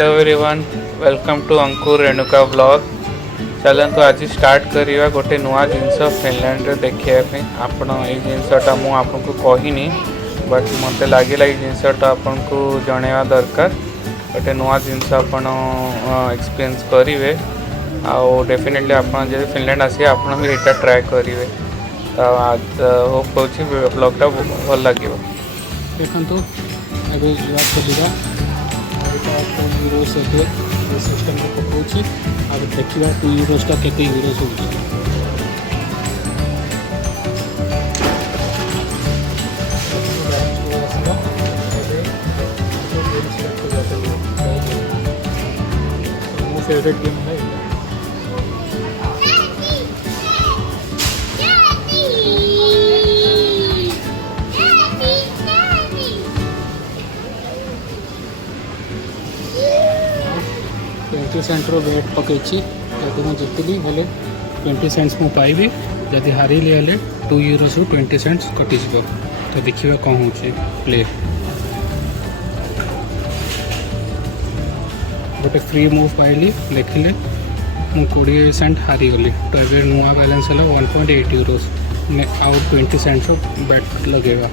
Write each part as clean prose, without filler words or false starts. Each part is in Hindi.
Hello everyone, welcome to Ankur Renuka blog. चलतु आज स्टार्ट करवा गोटे नुआ जिनस फिनलैंड रे देखापी। आपण ये जिनसटा मुझे कहनी बट मत लगे ये जिनसटा आपन को जनवा दरकार। गोटे नुआ जिनस आप एक्सपीरियंस करेंगे आउ डेफिनेटली आप फिनलैंड आसे आप भी यहाँ ट्राए करेंगे। तो आज होप हो ब्लॉगटा भल लगे। देखो अभी चलवा यूरोस सिस्टम पकाऊँ अब देखा 2 यूरोसटा केते यूरोस हो मो फेवरेट गेम है सेंटर बेट पकई यदि मुझे जीतली हेले 20 सेंट्स मु पाइबी। जदि हारिली हेले 2 यूरोस 20 सेंट्स कटिज। तो देखिए कौन हो प्ले गोटे फ्री मूव पाइली देखिले मु 20 सेंट हारीगली। तो ये नुआ बैलेंस है 1.8 यूरोस आउ 20 सेंट्स बैट लगेगा।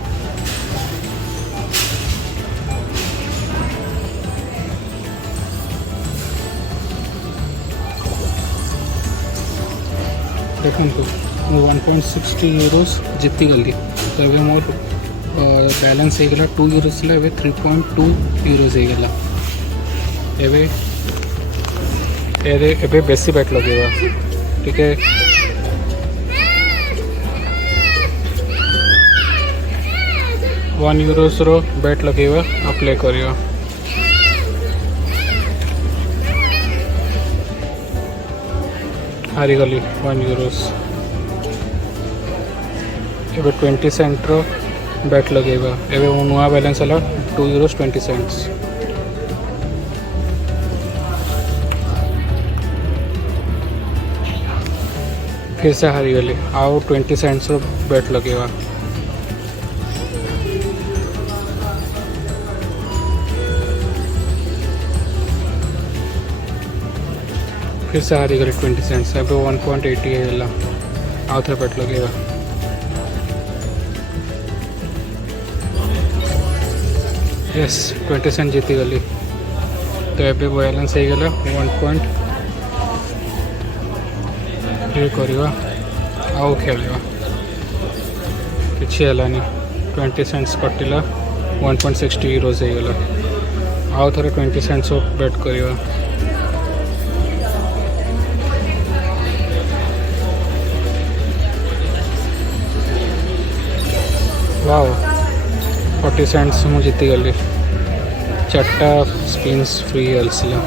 देखो मु 1.60 यूरोस जीतीगली। तो ये मोर बैलेंस होगा 2 यूरोस 3.2 यूरोस होगा। एवं बेसी बैट लगेगा ठीक है। €1 रो बैट लगेगा आप प्ले करियो। हारीगली 1 यूरोस। एवं 20 सेंट रो बैट लगेगा। एवं नुआ बैलेंस है 2 यूरोस 20 सेंट्स। फिर से हारीगली आउ 20 सेंट्स रो बैट लगेगा। फिर से हारीगली 20 सेंट्स। अब 1.80 है आउ थे बैट लगेगा। यस 20 सेंट जीतीगली। तो ये बैलेंस होगा 1. करवा आउ खेल कि 20 सेंट्स कटिला 1.60 यूरोस होगा। आउ थे 20 सेंट्स बैट करवा। वाओ 40 सेंट्स मु जीतीगली। 4टा स्पिन्स फ्री आलसिला।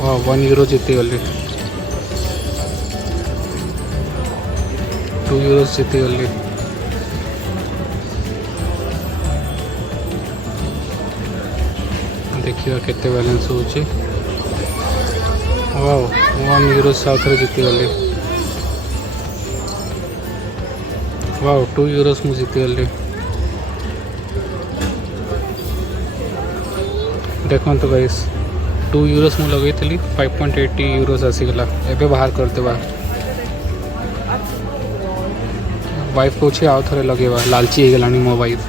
हाँ 1 यूरो जीतीगली। 2 यूरोस जीतीगली। देखिए केते बैलेंस हो। वाओ 1 यूरो साउथ जीतीगली। वाओ 2 यूरोस मु जीतीगली। देखो तो गाइस 2 यूरोस मु लगे 5.80 यूरोस आसीगला। एबे बाहर करते वाइफ को आउ थे लगेगा। लालची हो गला मो वाइफ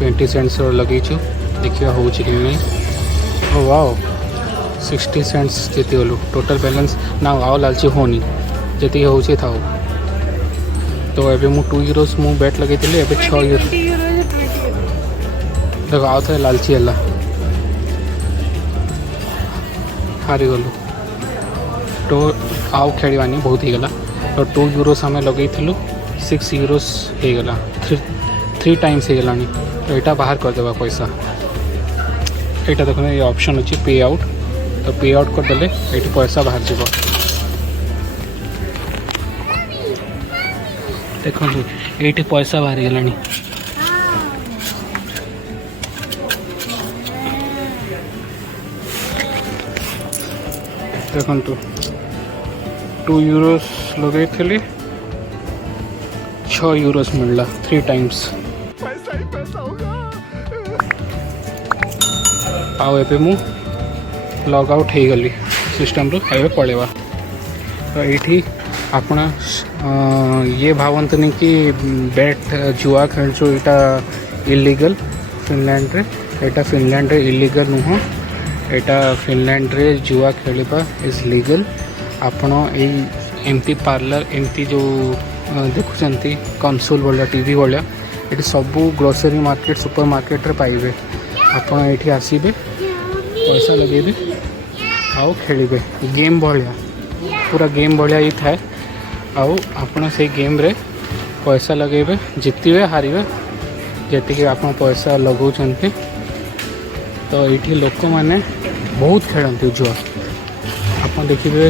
20 सेंट्स लगेचु। देखिए हो कि नहीं। ओ वाओ 60 सेंट्स जीतीगलु। टोटल बैलेंस ना आउ लालची होनी जी हो था। तो ये मु 2 यूरोस मु बैट लगे 6 यूरो। देखो आउ थे लालची है हारीगलु। तो आउ खेलवानी बहुत ही गला। तो 2 यूरोस आम लगे 6 यूरोस होगा। 3 टाइम्स होगा। तो यहाँ बाहर करदेवा पैसा। यहाँ देखो ये ऑप्शन अच्छी पे आउट। तो पे आउट करदे ये पैसा बाहर जाव। देखो ये पैसा बाहरी गलानी। देखु 2 यूरोस लगे 6 यूरोस मिलला 3 टाइम्स आउ एबे मु लॉग आउट हो गली सिस्टम रू एबे पळेवा तो ये आपण ये भावतनी कि बैट जुआ खेलचु यहाँ इलीगल फिनलैंड रे एटा फिनलैंड रे इलीगल नुह एटा फिनलैंड रे जुआ खेलिबा इज लीगल आपण एमती पार्लर एमती जो देखुंती कंसोल भाया टीवी भाया ये सबू ग्रोसरी मार्केट सुपर मार्केट रे पाइबे आपण ये आसबे पैसा लगेबे आउ खेलिबे गेम भाया पूरा गेम भाया ही थाए आउ आपण से गेम रे पैसा लगेबे जितबे हारिबे जैसे आप पैसा लगाउछन्ते तो ये लोक मैंने बहुत खेलती जुआ आप देखिए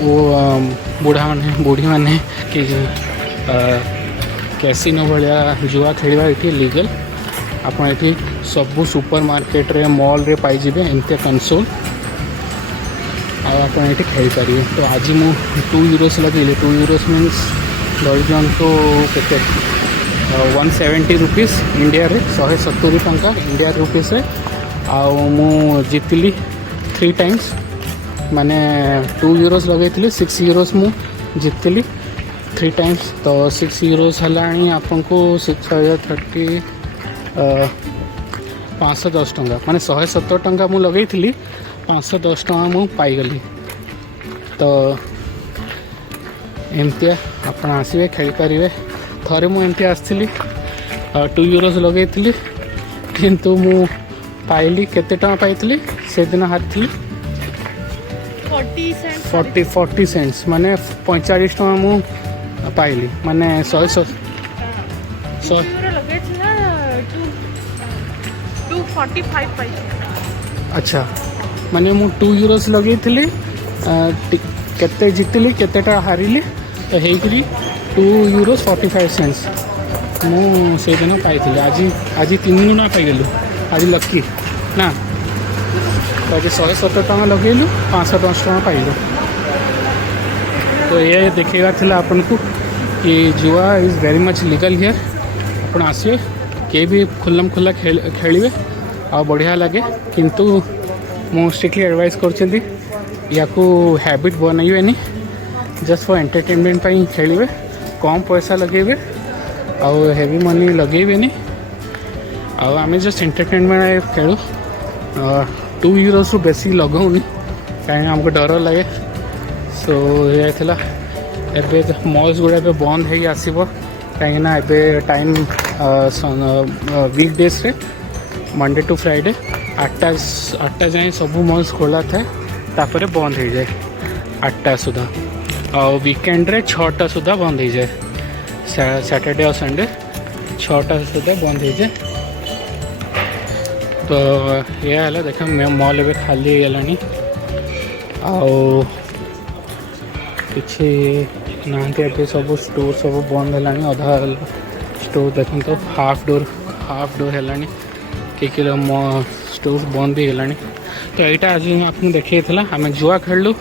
वो बुढ़ा माने बुढ़ी माने कि कैसीनो भाया जुआ खेलवा ये लीगल आप ये सबू सुपर मार्केट रे मॉल रे पाइबे एमती कंसोल आप ये खेल पारे तो आज मु 2 यूरोस लगे 2 यूरोस मीन्स धरी दिंतु के 170 रुपीस इंडिया रे 170 टंका इंडिया रुपीस रे आउ मु जीतली 3 टाइम्स माने 2 यूरोस लगे 6 यूरोस मु जीतली 3 टाइम्स तो 6 यूरोस है आपन को 630 510 टंका माने 170 टंका मु लगे 510 टंका मु पाईगली तो एमती आप आसवे खेल पारे थरे मुझे आसती 2 यूरोस लगे किंतु मु पाइली केते टका पाइली से दिन हारी 40 सेंट्स माने 45 टका मु पाइली माने 100 अच्छा माने मु 2 यूरोस लगे केते जीतली केते टका हारिली तो हेकरी 2 यूरोस 45 सेंट्स मुझे दिन पाई आज 3 दिन पाईगलु आज लकी ना तो आज 170 टका लगेलु 510 टका पाइलु तो ये देखा था आपन को कि जुआ is very much legal here आप आसवे के भी खुल्लम खुल्ला खेलिए आ बढ़िया लगे किंतु मु स्ट्रिक्टली एडवाइस कर या हैबिट बनइबेनी जस्ट फॉर एंटरटेनमेंट खेलिए कम पैसा लगेबे आउ हेवी मनी लगेबेनी आम जस्ट एंटरटेनमेंट खेलु 2 यूरोस बेसी लगाऊनी कहीं आमको डर लगे सो ये थला एबे मॉल्स गुड़ा बंद है आसब कहीं टाइम वीक डेज रे मंडे टू फ्राइडे 8टा जाए सब मॉल्स खोला था तापर बंद हो जाए 8टा सुधा और वीकेंड रे 6टा सुधा बंद हो जाए सैटरडे और संडे 6टा सुधा बंद हो जाए तो यह है देख मॉल एवं खाली गलानी आउ किसी ना सब स्टोर सब बंद है अधा स्टोर देखो तो हाफ डोर है कि स्टोर बंद भी है तो यहाँ आज आपको देखिए आम जुआ खेलु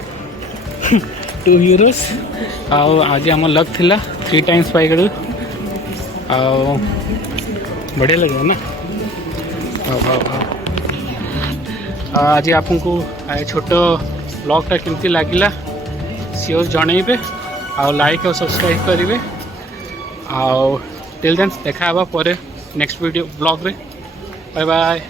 2 यूरोस आज आम लक थिला 3 टाइम्स पाईगलु बढ़िया लगे ना आज आपको छोट ब्लॉगटा केमती लगिला सियोर जनइबे आ लाइक और सब्सक्राइब करेंगे आउ टिल देन देखा पर नेक्स्ट वीडियो ब्लॉग रे बाय बाय।